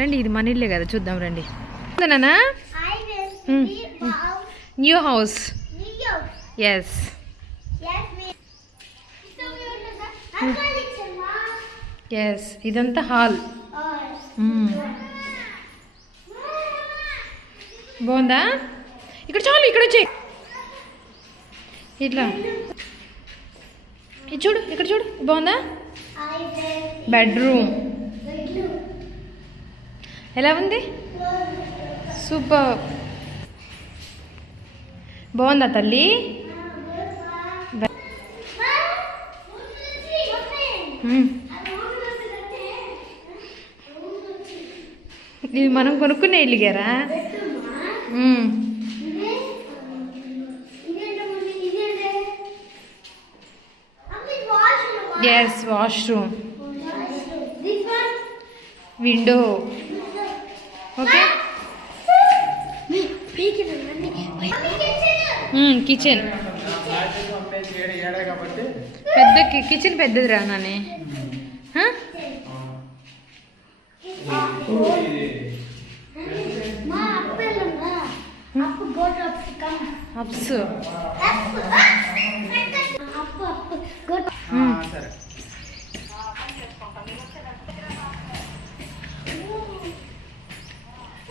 రండి, ఇది మన ఇల్లే కదా, చూద్దాం రండి. నానా న్యూ హౌస్. ఎస్, ఎస్, ఇదంతా హాల్. బాగుందా? ఇక్కడ చాలు, ఇక్కడ వచ్చి ఇట్లా ఇది చూడు, ఇక్కడ చూడు, బాగుందా? బెడ్రూమ్ ఎలా ఉంది? సూపర్. బాగుందా తల్లి? ఇది మనం కొనుక్కునే ఇల్లు గారా? Yes, washroom, window. Okay, kitchen పెద్ద, కిచెన్ పెద్దది రా నాని. Apps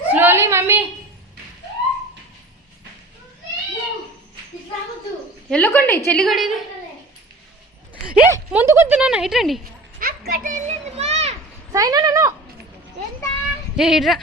slowly mummy. వెళ్ళకండి, చెల్లిగడేది. ఏ ముందుకు వద్దు నాన్న, ఇట్రండి. సాయి నాన్న ఏ ఇట్రా.